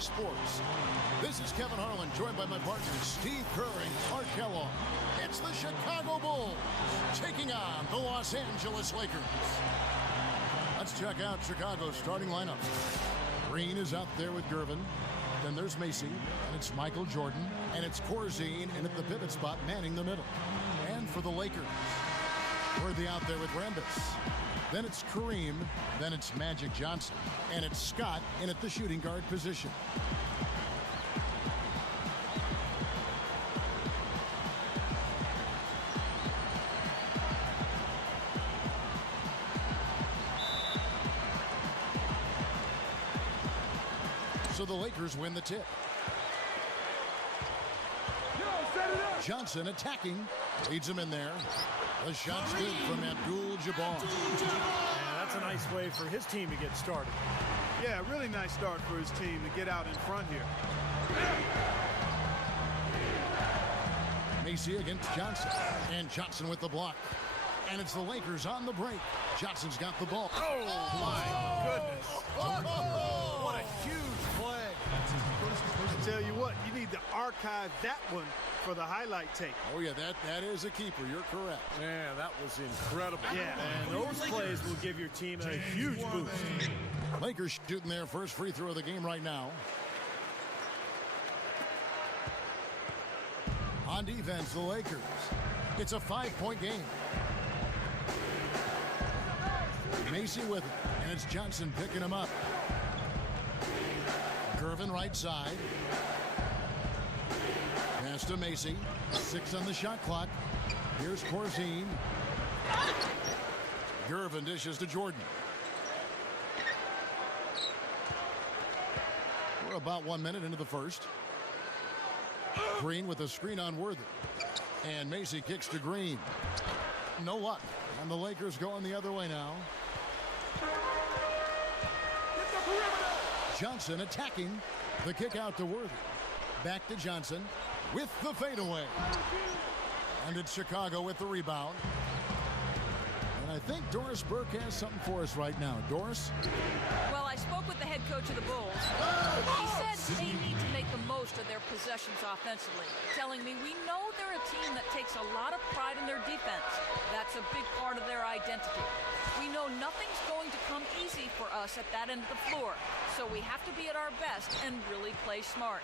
Sunday Sports. This is Kevin Harlan, joined by my partners Steve Kerr and Clark Kellogg. It's the Chicago Bulls taking on the Los Angeles Lakers. Let's check out Chicago's starting lineup. Green is out there with Gervin. Then there's Macy, and it's Michael Jordan, and it's Corzine in at the pivot spot, manning the middle. And for the Lakers, Worthy out there with Rambis. Then it's Kareem, then it's Magic Johnson, and it's Scott in at the shooting guard position. So the Lakers win the tip. Johnson attacking, leads him in there. The shot's good from Abdul-Jabbar. Yeah, that's a nice way for his team to get started. Yeah, really nice start for his team to get out in front here. Macy against Johnson, and Johnson with the block. And it's the Lakers on the break. Johnson's got the ball. Oh, my goodness. What a huge play. I tell you what, you need to archive that one for the highlight tape. Oh, yeah, that is a keeper. You're correct. Yeah, that was incredible. Yeah. And those plays will give your team a huge boost. Lakers shooting their first free throw of the game right now. On defense, the Lakers. It's a 5-point game. Macy with it, and it's Johnson picking him up. Gervin right side. Pass to Macy. 6 on the shot clock. Here's Corzine. Gervin dishes to Jordan. We're about 1 minute into the first. Green with a screen on Worthy. And Macy kicks to Green. No luck. And the Lakers going the other way now. Johnson attacking. The kick out to Worthy. Back to Johnson with the fadeaway. And it's Chicago with the rebound. And I think Doris Burke has something for us right now. Doris? Well, I spoke with the head coach of the Bulls. He said they need to make the most of their possessions offensively, telling me we know they're a team that takes a lot of pride in their defense. That's a big part of their identity. We know nothing's going to come easy for us at that end of the floor, so we have to be at our best and really play smart.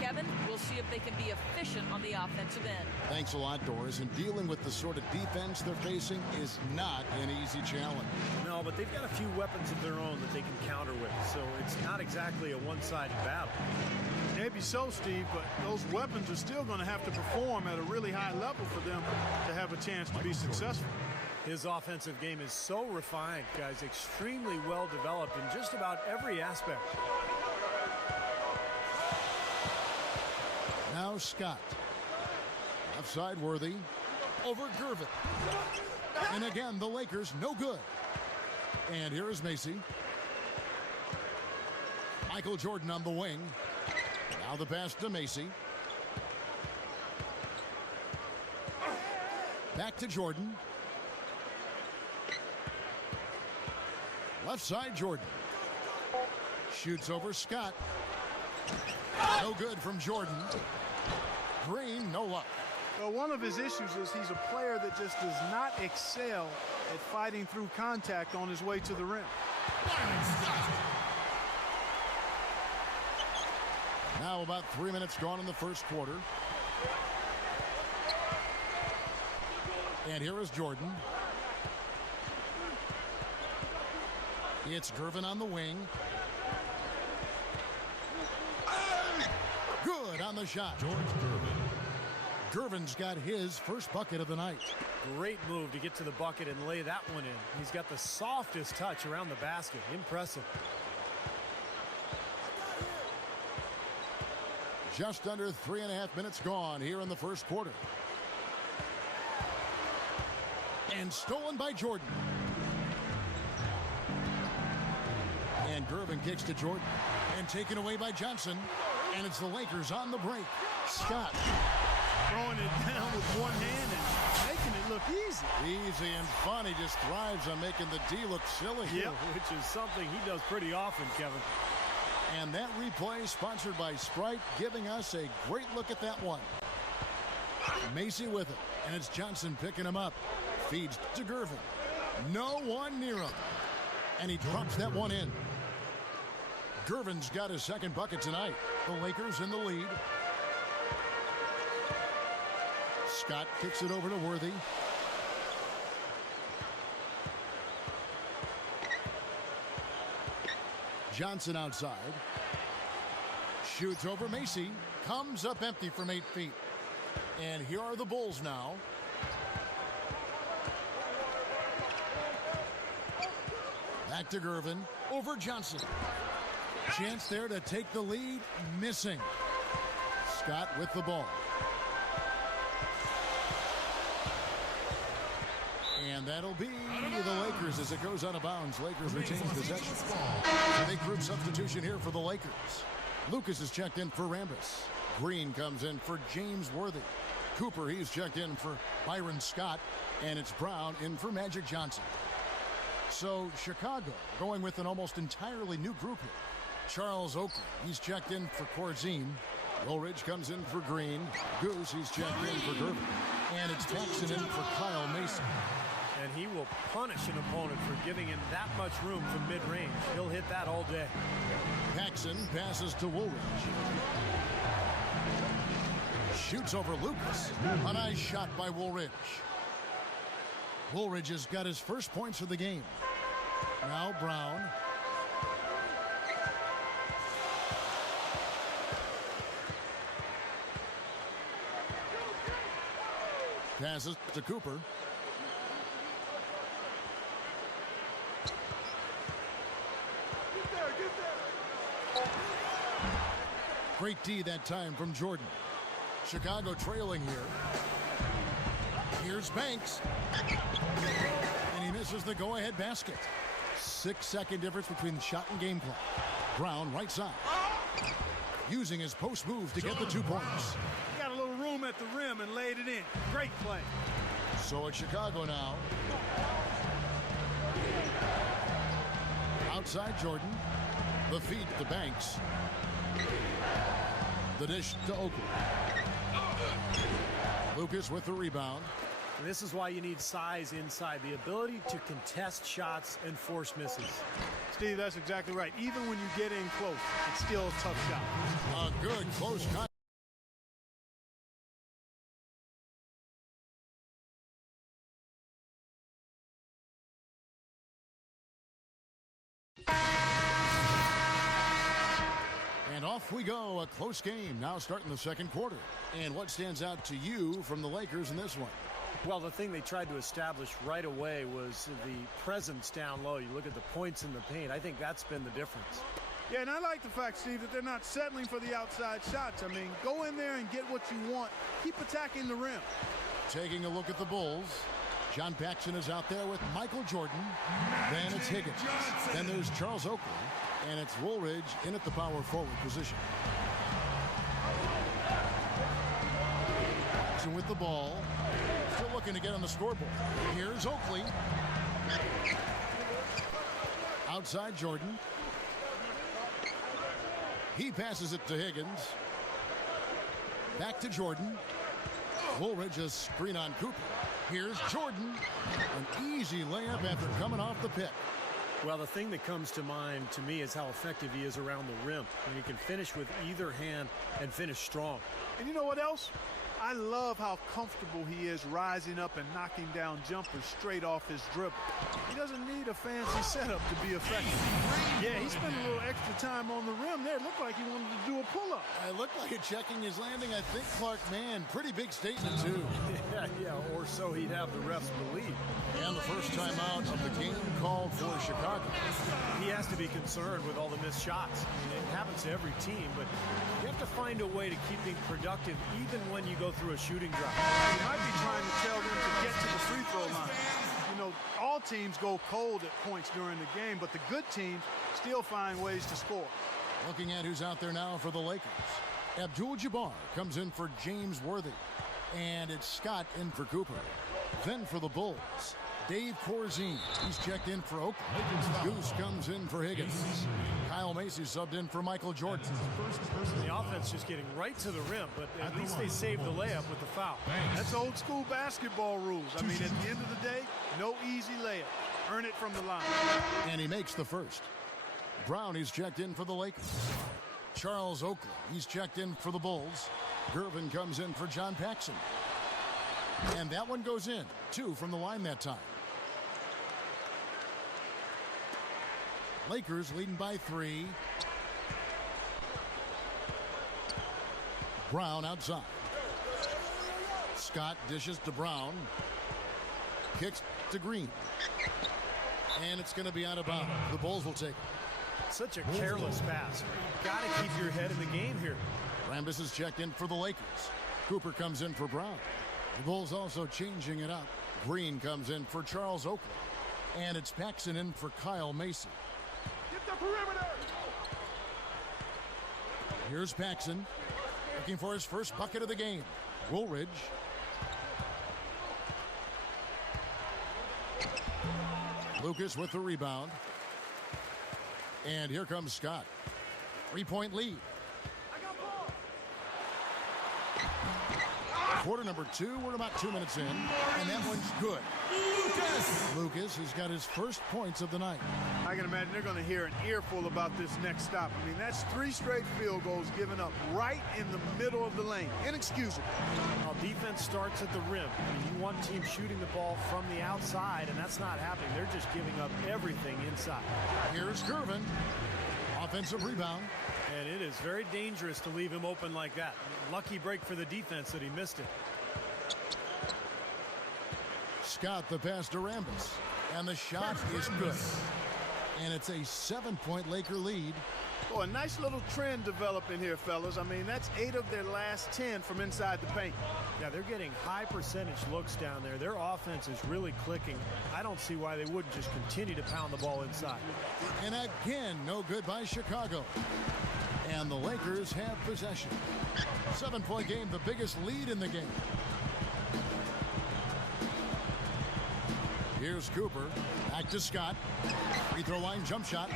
Kevin, we'll see if they can be efficient on the offensive end. Thanks a lot, Doris. And dealing with the sort of defense they're facing is not an easy challenge. No, but they've got a few weapons of their own that they can counter with, so it's not exactly a one-sided battle. Maybe so, Steve, but those weapons are still going to have to perform at a really high level for them to have a chance to be successful. His offensive game is so refined, guys, extremely well developed in just about every aspect. Now Scott. Offside Worthy. Over Gervin. And again, the Lakers no good. And here is Macy. Michael Jordan on the wing. Now the pass to Macy. Back to Jordan. Left side Jordan. Shoots over Scott. No good from Jordan. Green, no luck. Well, one of his issues is he's a player that just does not excel at fighting through contact on his way to the rim. Now about 3 minutes gone in the first quarter. And here is Jordan. It's Gervin on the wing. Good on the shot. George Gervin. Gervin's got his first bucket of the night. Great move to get to the bucket and lay that one in. He's got the softest touch around the basket. Impressive. Just under 3.5 minutes gone here in the first quarter. And stolen by Jordan. And Gervin kicks to Jordan. And taken away by Johnson. And it's the Lakers on the break. Scott. Throwing it down with one hand and making it look easy. Easy and fun. He just thrives on making the D look silly. Yeah, which is something he does pretty often, Kevin. And that replay sponsored by Sprite, giving us a great look at that one. Macy with it, and it's Johnson picking him up. Feeds to Gervin. No one near him. And he drops that one in. Gervin's got his second bucket tonight. The Lakers in the lead. Scott kicks it over to Worthy. Johnson outside. Shoots over Macy. Comes up empty from 8 feet. And here are the Bulls now. Back to Gervin. Over Johnson. Chance there to take the lead. Missing. Scott with the ball. And that'll be the Lakers as it goes out of bounds. Lakers retain possession. A big group substitution here for the Lakers. Lucas is checked in for Rambis. Green comes in for James Worthy. Cooper, he's checked in for Byron Scott. And it's Brown in for Magic Johnson. So Chicago going with an almost entirely new group here. Charles Oakley, he's checked in for Corzine. Woolridge comes in for Green. Goose, he's checked in for Gervin. And it's Paxson in for Kyle Mason. And he will punish an opponent for giving him that much room from mid-range. He'll hit that all day. Paxson passes to Woolridge. Shoots over Lucas. A nice shot by Woolridge. Woolridge has got his first points of the game. Now Brown. Passes to Cooper. Great D that time from Jordan. Chicago trailing here. Here's Banks. And he misses the go-ahead basket. 6-second difference between the shot and game clock. Brown right side. Using his post move to get the 2 points. Got a little room at the rim and laid it in. Great play. So it's Chicago now. Outside Jordan. The feed to Banks. The dish to Oakley. Lucas with the rebound. This is why you need size inside. The ability to contest shots and force misses. Steve, that's exactly right. Even when you get in close, it's still a tough shot. A good close cut. And off we go, a close game now starting the second quarter. And what stands out to you from the Lakers in this one? Well, the thing they tried to establish right away was the presence down low. You look at the points in the paint. I think that's been the difference. Yeah, and I like the fact, Steve, that they're not settling for the outside shots. I mean, go in there and get what you want. Keep attacking the rim. Taking a look at the Bulls. John Paxson is out there with Michael Jordan. Then it's Higgins. Then there's Charles Oakley. And it's Woolridge in at the power forward position. Paxson with the ball. Still looking to get on the scoreboard. Here's Oakley. Outside Jordan. He passes it to Higgins. Back to Jordan. Woolridge a screen on Cooper. Here's Jordan. An easy layup after coming off the pick. Well, the thing that comes to mind to me is how effective he is around the rim. And he can finish with either hand and finish strong. And you know what else? I love how comfortable he is rising up and knocking down jumpers straight off his dribble. He doesn't need a fancy setup to be effective. Yeah, he spent a little extra time on the rim there. It looked like he wanted to do a pull-up. It looked like it checking his landing. I think Clark Mann, pretty big statement too. Yeah, or so he'd have the refs believe. And the first time out of the game called for Chicago. He has to be concerned with all the missed shots. I mean, it happens to every team, but you have to find a way to keep being productive even when you go through a shooting drought. He might be trying to tell them to get to the free throw line. You know, all teams go cold at points during the game, but the good teams still find ways to score. Looking at who's out there now for the Lakers. Abdul-Jabbar comes in for James Worthy. And it's Scott in for Cooper. Then for the Bulls, Dave Corzine, he's checked in for Oakland. Goose comes in for Higgins. Kyle Macy subbed in for Michael Jordan. The offense just getting right to the rim, but at least they saved the layup with the foul. That's old school basketball rules. I mean, at the end of the day, no easy layup. Earn it from the line. And he makes the first. Brown, he's checked in for the Lakers. Charles Oakley, he's checked in for the Bulls. Gervin comes in for John Paxson. And that one goes in. 2 from the line that time. Lakers leading by 3. Brown outside. Scott dishes to Brown. Kicks to Green. And it's going to be out of bounds. The Bulls will take it. Such a careless pass. You've got to keep your head in the game here. Rambis is checked in for the Lakers. Cooper comes in for Brown. The Bulls also changing it up. Green comes in for Charles Oakley. And it's Paxson in for Kyle Macy. Get the perimeter! Here's Paxson looking for his first bucket of the game. Woolridge. Lucas with the rebound. And here comes Scott. 3-point lead. Quarter number 2, we're about 2 minutes in, and that one's good. Lucas has got his first points of the night. I can imagine they're going to hear an earful about this next stop. I mean, that's 3 straight field goals given up right in the middle of the lane. Inexcusable. Well, defense starts at the rim. I mean, you want teams shooting the ball from the outside, and that's not happening. They're just giving up everything inside. Here's Gervin. Offensive rebound. And it is very dangerous to leave him open like that. Lucky break for the defense that he missed it. Scott the pass to Rambis. And the shot is good. And it's a 7-point Laker lead. Oh, a nice little trend developing here, fellas. I mean, that's 8 of their last 10 from inside the paint. Yeah, they're getting high percentage looks down there. Their offense is really clicking. I don't see why they wouldn't just continue to pound the ball inside. And again, no good by Chicago. And the Lakers have possession. 7-point game, the biggest lead in the game. Here's Cooper. Back to Scott. Free throw line jump shot.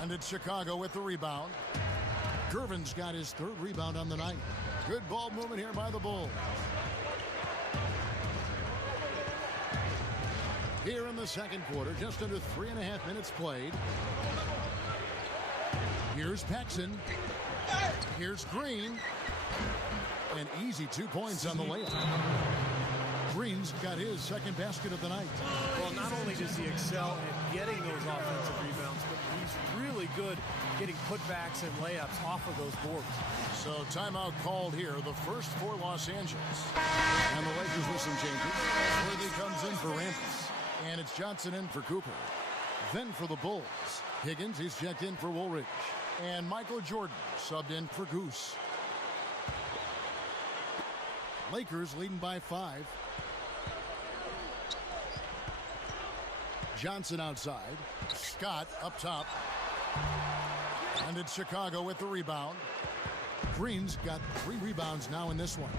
And it's Chicago with the rebound. Gervin's got his 3rd rebound on the night. Good ball movement here by the Bulls. Here in the second quarter, just under 3.5 minutes played. Here's Paxson. Here's Green. An easy 2 points on the layup. Green's got his second basket of the night. Well, not only does he excel at getting those offensive rebounds, but he's really good getting putbacks and layups off of those boards. So timeout called here, the first for Los Angeles. And the Lakers with some changes. Worthy comes in for Rambis. And it's Johnson in for Cooper. Then for the Bulls, Higgins, he's checked in for Woolridge. And Michael Jordan subbed in for Goose. Lakers leading by 5. Johnson outside. Scott up top. And it's Chicago with the rebound. Green's got 3 rebounds now in this one.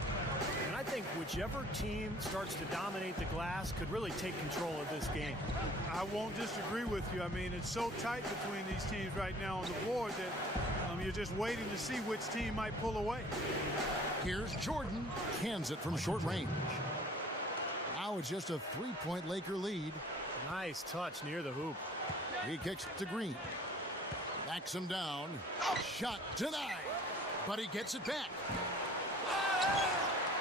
And I think whichever team starts to dominate the glass could really take control of this game. I won't disagree with you. I mean, it's so tight between these teams right now on the board that you're just waiting to see which team might pull away. Here's Jordan. Cans it from short range. Now it's just a 3-point Laker lead. Nice touch near the hoop. He kicks to Green. Backs him down. Shot denied. But he gets it back.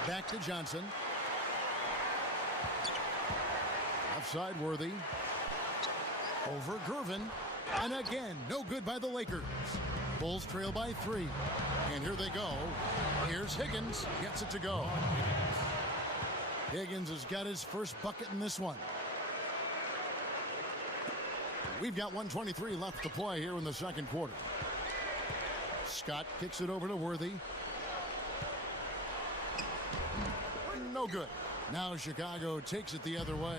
Back to Johnson. Offside Worthy. Over Gervin. And again, no good by the Lakers. Bulls trail by 3. And here they go. Here's Higgins. Gets it to go. Higgins has got his first bucket in this one. We've got 1:23 left to play here in the second quarter. Scott kicks it over to Worthy. No good. Now Chicago takes it the other way.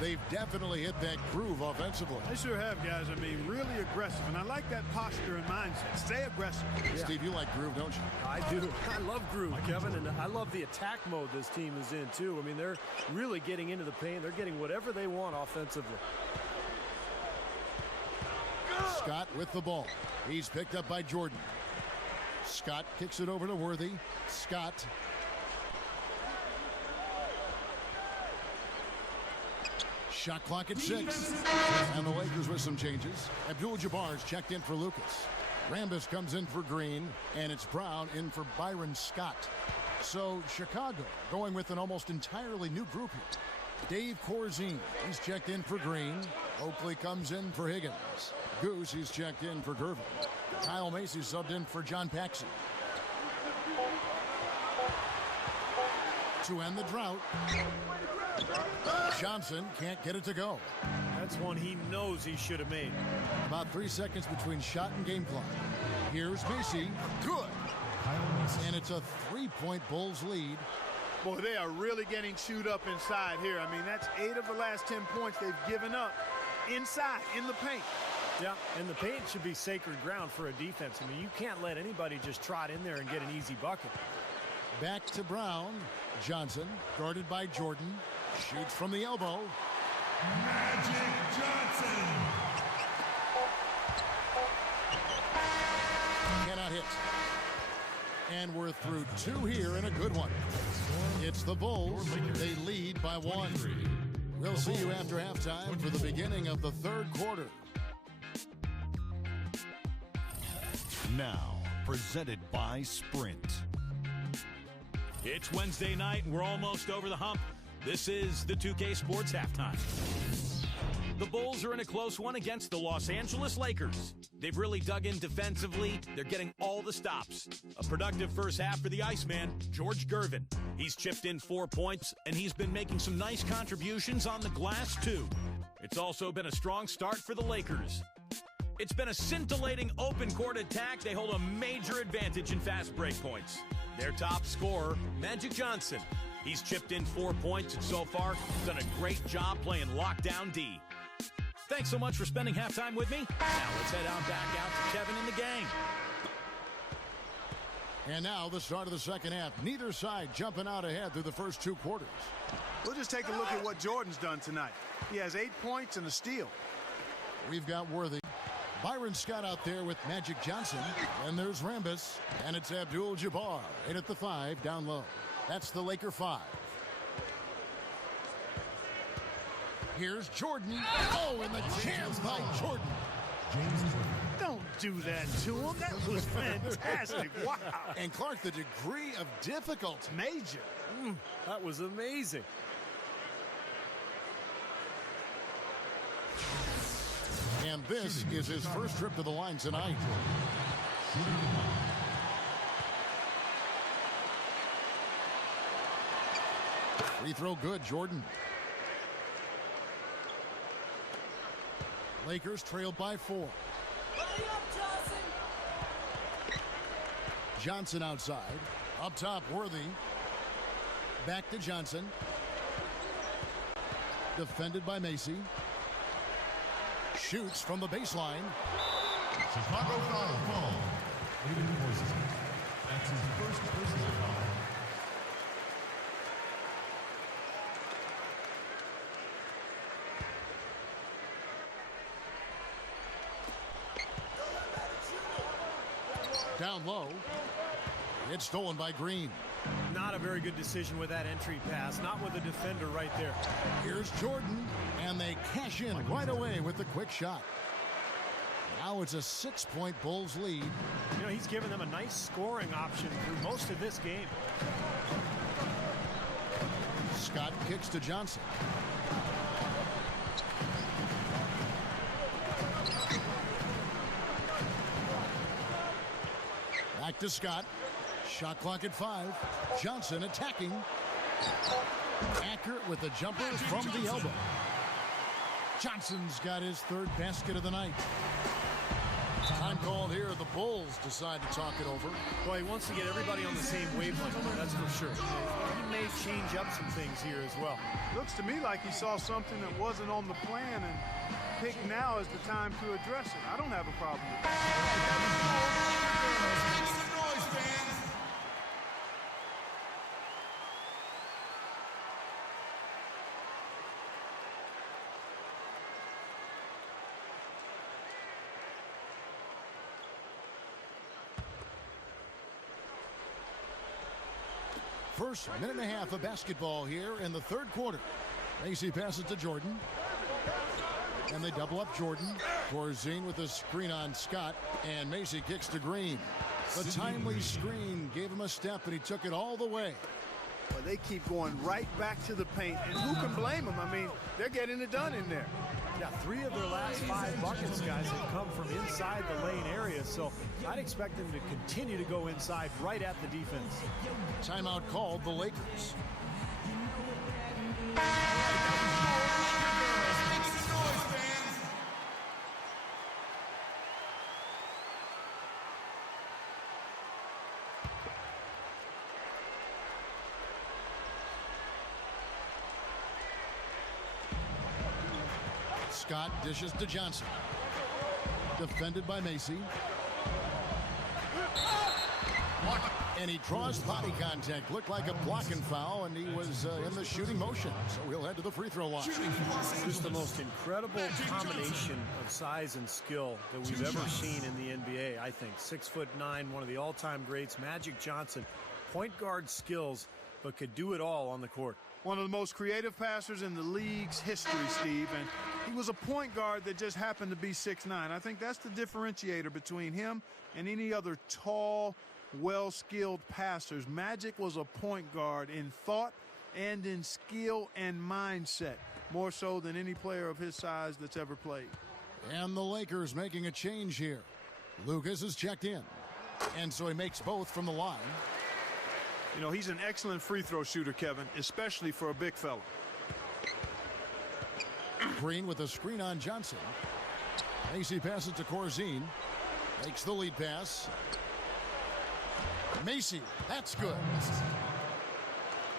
They've definitely hit that groove offensively. They sure have, guys. I mean, really aggressive. And I like that posture and mindset. Stay aggressive. Yeah. Steve, you like groove, don't you? I do. I love groove, Kevin, and I love the attack mode this team is in, too. I mean, they're really getting into the paint. They're getting whatever they want offensively. Scott with the ball. He's picked up by Jordan. Scott kicks it over to Worthy. Scott. Shot clock at 6. And the Lakers with some changes. Abdul-Jabbar's checked in for Lucas. Rambis comes in for Green. And it's Brown in for Byron Scott. So Chicago going with an almost entirely new group here. Dave Corzine, he's checked in for Green. Oakley comes in for Higgins. Goose, he's checked in for Gervin. Kyle Macy subbed in for John Paxson. To end the drought, Johnson can't get it to go. That's one he knows he should have made. About 3 seconds between shot and game clock. Here's Macy. Good. And it's a 3-point Bulls lead. Boy, they are really getting chewed up inside here. I mean, that's 8 of the last 10 points they've given up inside, in the paint. Yeah, and the paint should be sacred ground for a defense. I mean, you can't let anybody just trot in there and get an easy bucket. Back to Brown. Johnson, guarded by Jordan. Shoots from the elbow. Magic Johnson. Cannot hit. And we're through 2 here and a good one. It's the Bulls. They lead by 1. We'll see you after halftime for the beginning of the 3rd quarter. Now, presented by Sprint. It's Wednesday night, and we're almost over the hump. This is the 2K Sports Halftime. The Bulls are in a close one against the Los Angeles Lakers. They've really dug in defensively. They're getting all the stops. A productive first half for the Iceman, George Gervin. He's chipped in 4 points, and he's been making some nice contributions on the glass, too. It's also been a strong start for the Lakers. It's been a scintillating open court attack. They hold a major advantage in fast break points. Their top scorer, Magic Johnson. He's chipped in 4 points and so far done a great job playing lockdown D. Thanks so much for spending halftime with me. Now let's head on back out to Kevin and the gang. And now the start of the second half. Neither side jumping out ahead through the first 2 quarters. We'll just take a look at what Jordan's done tonight. He has 8 points and a steal. We've got Worthy. Byron Scott out there with Magic Johnson. And there's Rambis. And it's Abdul-Jabbar. 8 at the 5, down low. That's the Laker 5. Here's Jordan. Oh, and the chance by Jordan. Don't do that to him. That was fantastic. Wow. And Clark, the degree of difficulty. Major. That was amazing. And this is his first trip to the line tonight. Free throw good, Jordan. Lakers trailed by 4. Johnson outside. Up top, Worthy. Back to Johnson. Defended by Macy. Shoots from the baseline. Chicago foul. That's his first personal foul. Down low. It's stolen by Green. Not a very good decision with that entry pass. Not with the defender right there. Here's Jordan. And they cash in right away with the quick shot. Now it's a 6-point Bulls lead. You know, he's given them a nice scoring option through most of this game. Scott kicks to Johnson. Back to Scott. Shot clock at 5. Johnson attacking. Accurate with the jumper from the elbow. Johnson's got his 3rd basket of the night. Time called here. The Bulls decide to talk it over. Boy, he wants to get everybody on the same wavelength, that's for sure. He may change up some things here as well. Looks to me like he saw something that wasn't on the plan and picked now as the time to address it. I don't have a problem with that. Make some noise, fans. First minute and a half of basketball here in the third quarter. Macy passes to Jordan. And they double up Jordan. Corzine with a screen on Scott. And Macy kicks to Green. The timely screen gave him a step, and he took it all the way. But they keep going right back to the paint. And who can blame them? I mean, they're getting it done in there. Yeah, 3 of their last 5 buckets, guys, have come from inside the lane area, so I'd expect them to continue to go inside right at the defense. Timeout called the Lakers. Make some noise, fans. Scott dishes to Johnson. Defended by Macy. And he draws body contact. Looked like a blocking foul, and he was in the shooting motion. So he'll head to the free throw line. Just the most incredible combination of size and skill that we've ever seen in the NBA, I think. 6'9", one of the all-time greats, Magic Johnson. Point guard skills, but could do it all on the court. One of the most creative passers in the league's history, Steve. And he was a point guard that just happened to be 6'9". I think that's the differentiator between him and any other tall, well-skilled passers. Magic was a point guard in thought and in skill and mindset, more so than any player of his size that's ever played. And the Lakers making a change here. Lucas is checked in. And so he makes both from the line. You know, he's an excellent free throw shooter, Kevin, especially for a big fella. Green with a screen on Johnson. Macy passes to Corzine. Makes the lead pass. Macy, that's good.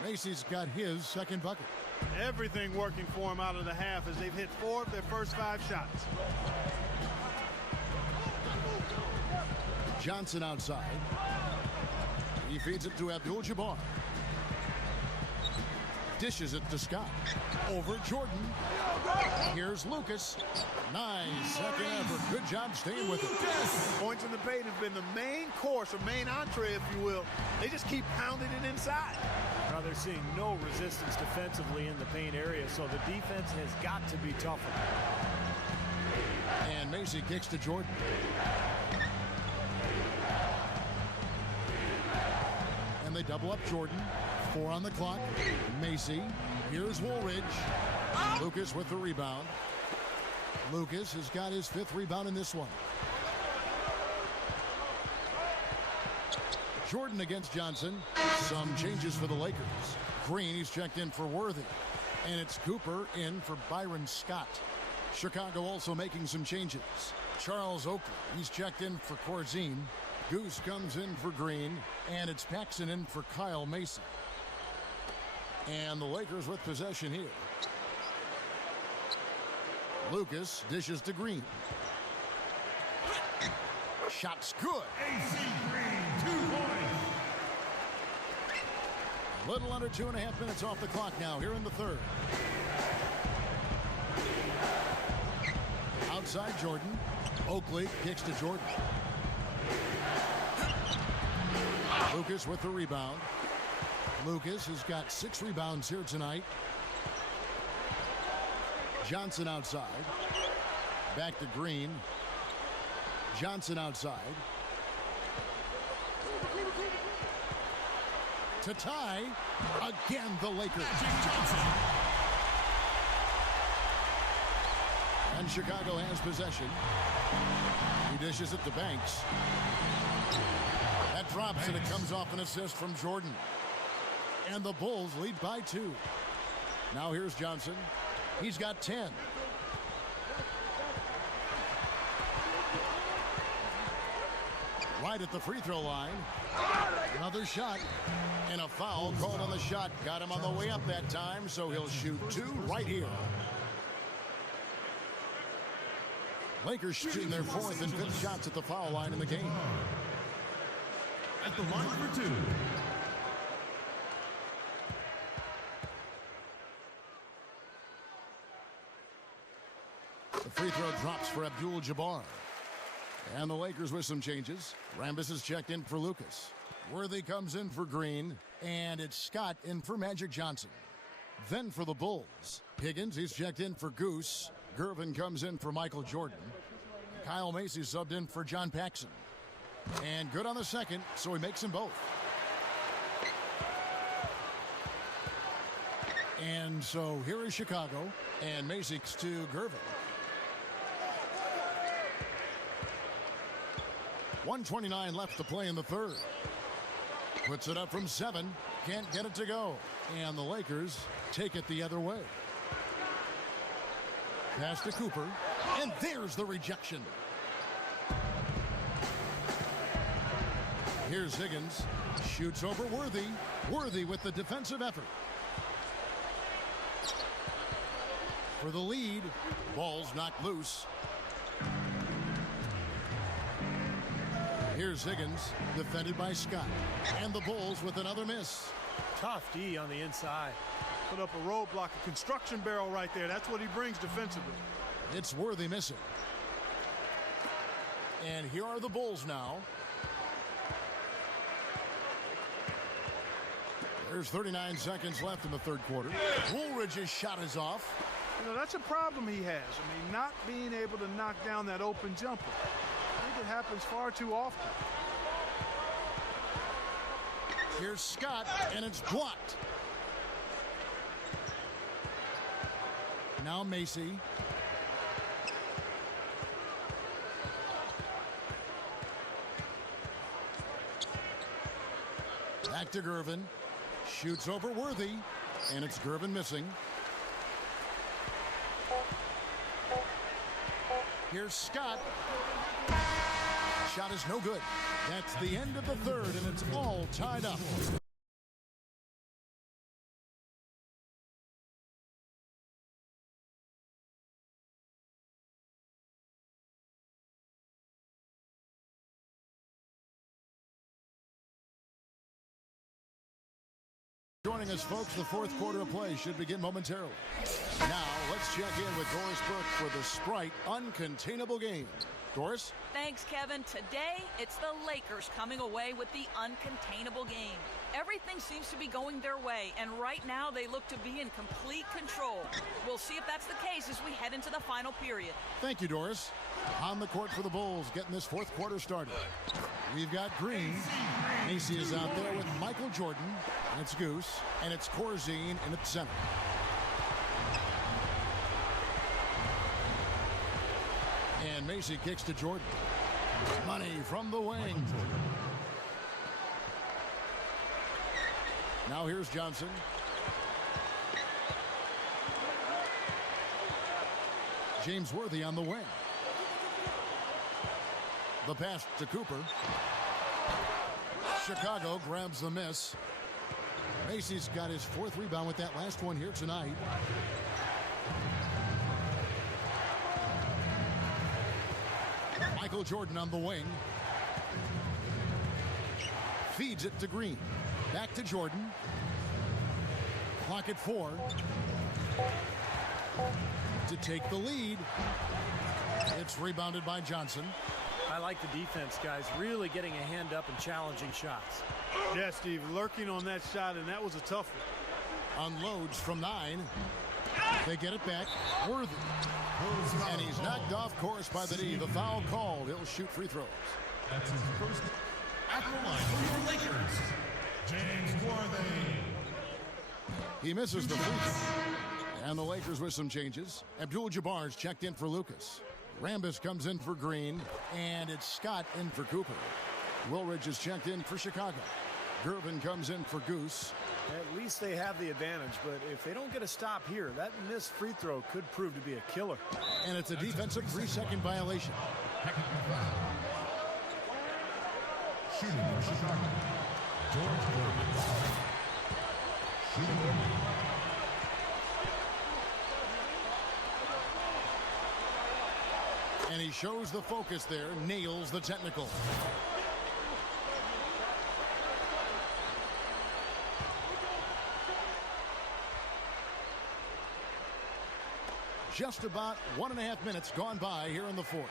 Macy's got his second bucket. Everything working for him out of the half as they've hit 4 of their first 5 shots. Johnson outside. He feeds it to Abdul-Jabbar. Dishes it to Scott. Over Jordan. Here's Lucas. Nice second effort. Good job staying with it. Points in the paint have been the main course or main entree, if you will. They just keep pounding it inside. Now they're seeing no resistance defensively in the paint area, so the defense has got to be tougher. And Macy kicks to Jordan. And they double up Jordan. 4 on the clock. Macy. Here's Woolridge. Lucas with the rebound. Lucas has got his 5th rebound in this one. Jordan against Johnson. Some changes for the Lakers. Green, he's checked in for Worthy. And it's Cooper in for Byron Scott. Chicago also making some changes. Charles Oakley, he's checked in for Corzine. Goose comes in for Green. And it's Paxson in for Kyle Macy. And the Lakers with possession here. Lucas dishes to Green. Shot's good. AC Green, 2 points. Little under 2.5 minutes off the clock now here in the third. Outside Jordan. Oakley kicks to Jordan. Lucas with the rebound. Lucas has got 6 rebounds here tonight. Johnson outside. Back to Green. Johnson outside. To tie. Again, the Lakers. And Chicago has possession. He dishes it to Banks. That drops and it comes off an assist from Jordan. And the Bulls lead by 2. Now here's Johnson. He's got 10. right at the free throw line. Another shot. And a foul called on the shot. Got him on the way up that time, so he'll shoot 2 right here. Lakers shooting their 4th and 5th shots at the foul line in the game. At the line for 2. The free throw drops for Abdul-Jabbar. And the Lakers with some changes. Rambis is checked in for Lucas. Worthy comes in for Green. And it's Scott in for Magic Johnson. Then for the Bulls, Higgins, he's checked in for Goose. Gervin comes in for Michael Jordan. Kyle Macy subbed in for John Paxson. And good on the second, so he makes them both. And so here is Chicago. And Macy to Gervin. 1:29 left to play in the third. Puts it up from 7. Can't get it to go. And the Lakers take it the other way. Pass to Cooper. And there's the rejection. Here's Higgins. Shoots over Worthy. Worthy with the defensive effort. For the lead. Ball's knocked loose. Here's Higgins, defended by Scott. And the Bulls with another miss. Tough D on the inside. Put up a roadblock, a construction barrel right there. That's what he brings defensively. It's Worthy missing. And here are the Bulls now. There's 39 seconds left in the third quarter. Woolridge's shot is off. You know, that's a problem he has. I mean, not being able to knock down that open jumper. I think it happens far too often. Here's Scott, and it's blocked. Now Macy. Back to Gervin. Shoots over Worthy, and it's Gervin missing. Here's Scott. Shot is no good. That's the end of the third, and it's all tied up. Joining us, folks, the fourth quarter of play should begin momentarily. Now, let's check in with Doris Burke for the Sprite Uncontainable Game. Doris? Thanks, Kevin. Today, it's the Lakers coming away with the uncontainable game. Everything seems to be going their way, and right now they look to be in complete control. We'll see if that's the case as we head into the final period. Thank you, Doris. On the court for the Bulls, getting this fourth quarter started. We've got Green. Macy is out there with Michael Jordan. And it's Goose. And it's Corzine in the center. And Macy kicks to Jordan. Money from the wing. Now here's Johnson. James Worthy on the wing. The pass to Cooper. Chicago grabs the miss. Macy's got his fourth rebound with that last one here tonight. Michael Jordan on the wing. Feeds it to Green. Back to Jordan. Clock at 4. To take the lead. It's rebounded by Johnson. I like the defense, guys. Really getting a hand up and challenging shots. Yeah, Steve, lurking on that shot, and that was a tough one. Unloads from 9. They get it back. Worthy. And he's knocked off course by the knee. The foul called. He'll shoot free throws. That's his first at the line for your Lakers, James Worthy. He misses the free throw. And the Lakers with some changes. Abdul-Jabbar's checked in for Lucas. Rambis comes in for Green. And it's Scott in for Cooper. Woolridge is checked in for Chicago. Gervin comes in for Goose. At least they have the advantage, but if they don't get a stop here, that missed free throw could prove to be a killer. And it's a defensive 3-second violation. Shooting for Chicago, George Gordon. Shooting. And he shows the focus there, nails the technical. Just about 1.5 minutes gone by here in the fourth.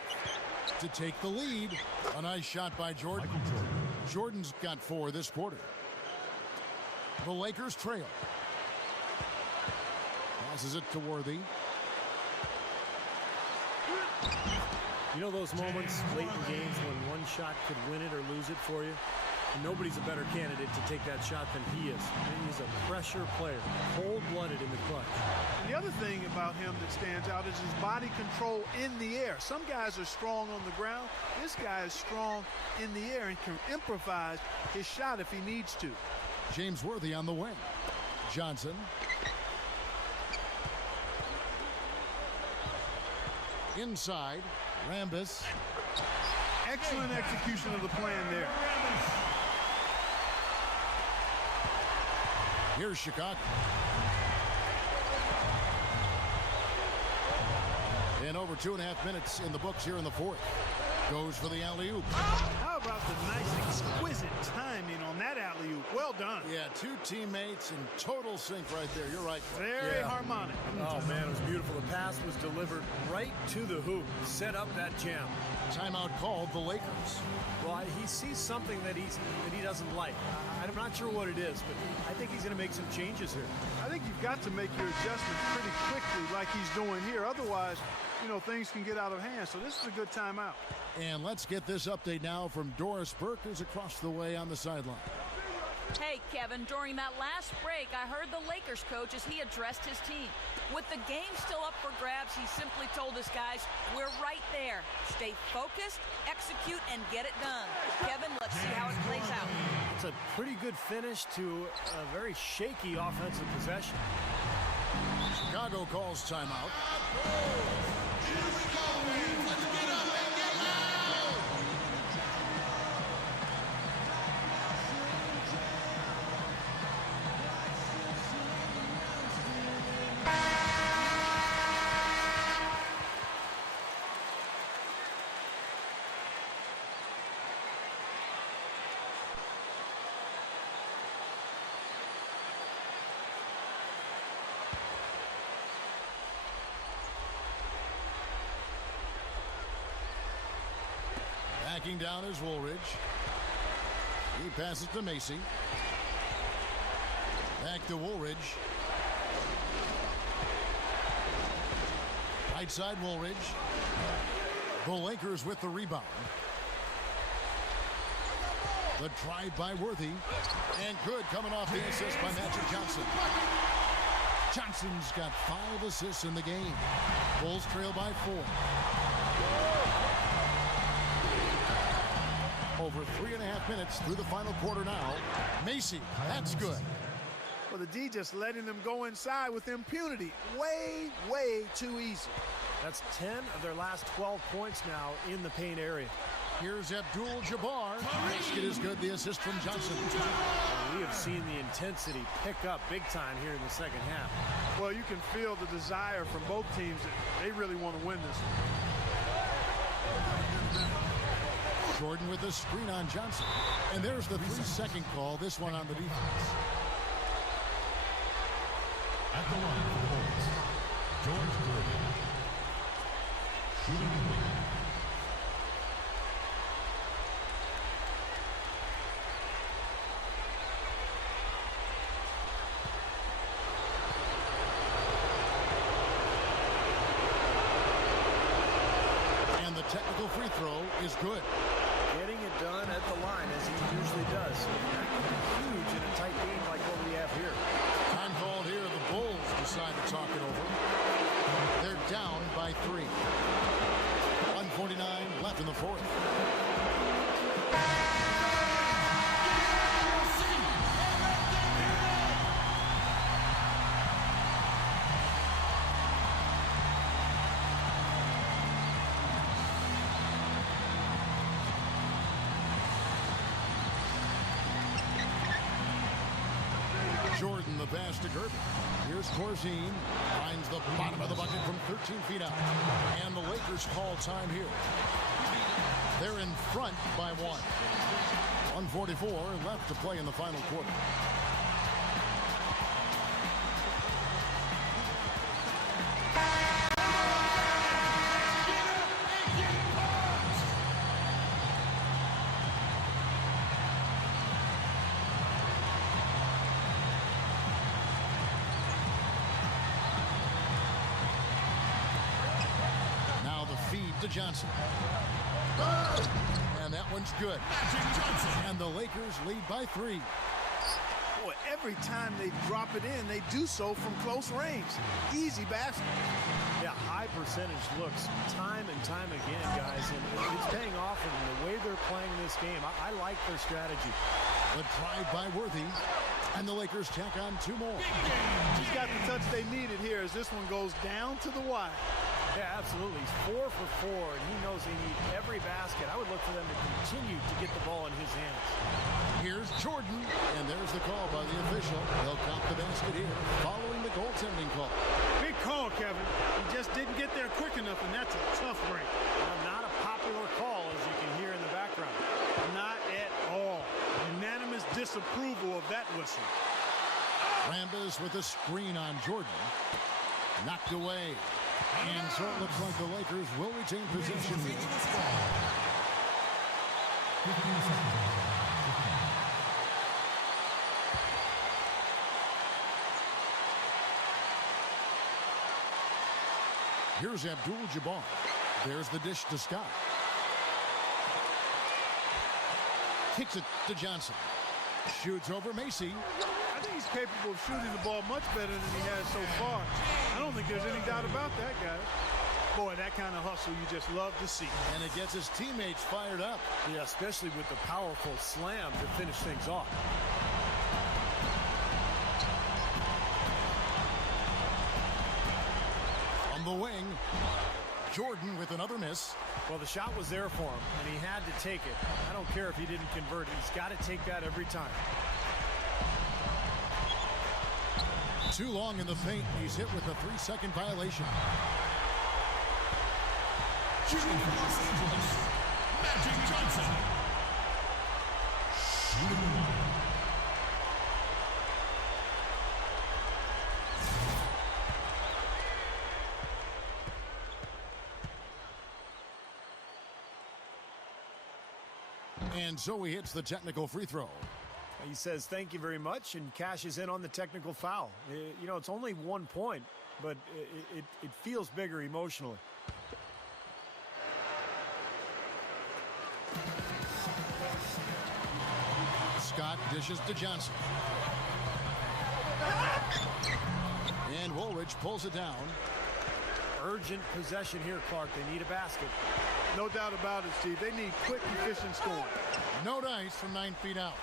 To take the lead, a nice shot by Jordan. Jordan's got 4 this quarter. The Lakers trail. Passes it to Worthy. You know those moments late in games when one shot could win it or lose it for you? And nobody's a better candidate to take that shot than he is. He's a pressure player, cold-blooded in the clutch. And the other thing about him that stands out is his body control in the air. Some guys are strong on the ground. This guy is strong in the air and can improvise his shot if he needs to. James Worthy on the wing. Johnson. Inside, Rambis. Excellent execution of the plan there. Here's Chicago. And over 2.5 minutes in the books here in the fourth. Goes for the alley-oop. How about the nice, exquisite timing on that alley-oop? Well done. Yeah, 2 teammates in total sync right there. You're right. Very harmonic. Oh, man, it was beautiful. The pass was delivered right to the hoop. Set up that jam. Timeout called the Lakers. Well, he sees something that he doesn't like. I'm not sure what it is, but I think he's going to make some changes here. I think you've got to make your adjustments pretty quickly like he's doing here. Otherwise, you know, things can get out of hand. So this is a good timeout. And let's get this update now from Doris Burke, who's across the way on the sideline. Hey, Kevin, during that last break, I heard the Lakers coach as he addressed his team. With the game still up for grabs, he simply told his guys, we're right there. Stay focused, execute, and get it done. Kevin, let's see how it plays out. It's a pretty good finish to a very shaky offensive possession. Chicago calls timeout. Backing down is Woolridge. He passes to Macy. Back to Woolridge. Right side Woolridge. The Lakers with the rebound. The drive by Worthy. And good coming off the assist by Magic Johnson. Johnson's got 5 assists in the game. Bulls trail by 4. Over 3.5 minutes through the final quarter now. Macy, that's good. Well, the D just letting them go inside with impunity. Way, way too easy. That's 10 of their last 12 points now in the paint area. Here's Abdul-Jabbar. Basket is good. The assist from Johnson. We have seen the intensity pick up big time here in the second half. Well, you can feel the desire from both teams that they really want to win this one. Jordan with the screen on Johnson. And there's the 3-second call, this one on the defense. At the line for the Bulls, George Gordon. Shooting the wing. And the technical free throw is good. Getting it done at the line as he usually does. That can be huge in a tight game like what we have here. Time called here. The Bulls decide to talk it over. They're down by 3. 1:49 left in the fourth. Jordan, the pass to Gervin. Here's Corzine. Finds the bottom of the bucket from 13 feet out. And the Lakers call time here. They're in front by 1. 1:44 left to play in the final quarter. Now the feed to Johnson. And that one's good. And the Lakers lead by 3. Boy, every time they drop it in, they do so from close range. Easy basket. Yeah, high percentage looks time and time again, guys. And it's paying off in the way they're playing this game. I like their strategy. The drive by Worthy. And the Lakers tack on 2 more. He's got the touch they needed here as this one goes down to the wire. Yeah, absolutely. He's 4 for 4, and he knows they need every basket. I would look for them to continue to get the ball in his hands. Here's Jordan, and there's the call by the official. They'll count the basket here, following the goaltending call. Big call, Kevin. He just didn't get there quick enough, and that's a tough break. Not a popular call, as you can hear in the background. Not at all. Unanimous disapproval of that whistle. Rambis with a screen on Jordan. Knocked away. And so it looks like the Lakers will retain possession. Here's Abdul-Jabbar. There's the dish to Scott. Kicks it to Johnson. Shoots over Macy. I think he's capable of shooting the ball much better than he has so far. I don't think there's any doubt about that, guys. Boy, that kind of hustle you just love to see. And it gets his teammates fired up. Yeah, especially with the powerful slam to finish things off. On the wing, Jordan with another miss. Well, the shot was there for him, and he had to take it. I don't care if he didn't convert it. He's got to take that every time. Too long in the paint. He's hit with a 3-second violation. Shooting for Los Angeles, Magic Johnson. And so he hits the technical free throw. He says thank you very much and cashes in on the technical foul. You know, it's only 1 point, but it feels bigger emotionally. Scott dishes to Johnson. And Woolridge pulls it down. Urgent possession here, Clark. They need a basket. No doubt about it, Steve. They need quick, efficient scoring. No dice from 9 feet out.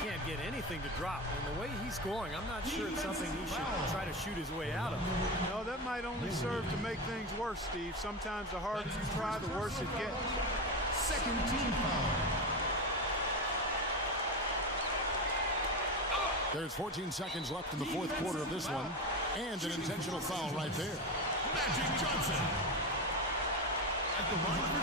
He can't get anything to drop. And the way he's scoring, I'm not sure it's something he should try to shoot his way out of. No, that might only serve to make things worse, Steve. Sometimes the harder you try, the worse it gets. Second team foul. There's 14 seconds left in the fourth quarter of this one. And an intentional foul right there. Magic Johnson at the line for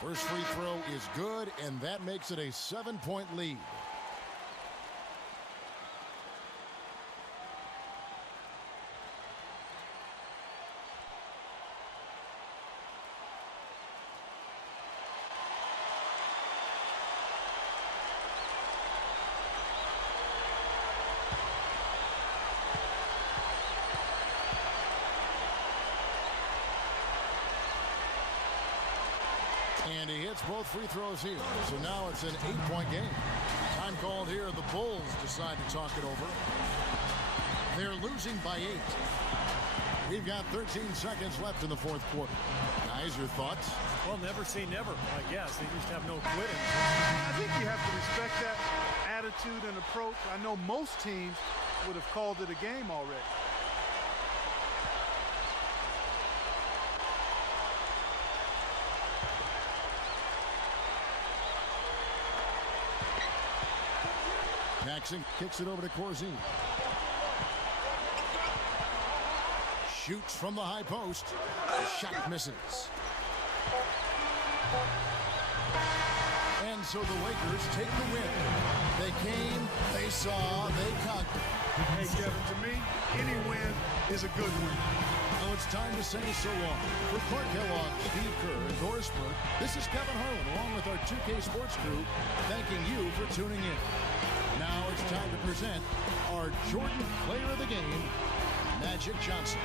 2. First free throw is good, and that makes it a 7-point lead. And he hits both free throws here. So now it's an 8-point game. Time called here. The Bulls decide to talk it over. They're losing by 8. We've got 13 seconds left in the fourth quarter. Guys, your thoughts? Well, never say never, I guess. They just have no quitting. I think you have to respect that attitude and approach. I know most teams would have called it a game already. Jackson kicks it over to Corzine. Shoots from the high post. The shot misses. And so the Lakers take the win. They came, they saw, they conquered. Hey, Kevin, to me, any win is a good win. Now it's time to say so long. For Clark Kellogg, Steve Kerr, and Doris Burke, this is Kevin Harlan, along with our 2K Sports crew, thanking you for tuning in. Now it's time to present our Jordan Player of the Game, Magic Johnson.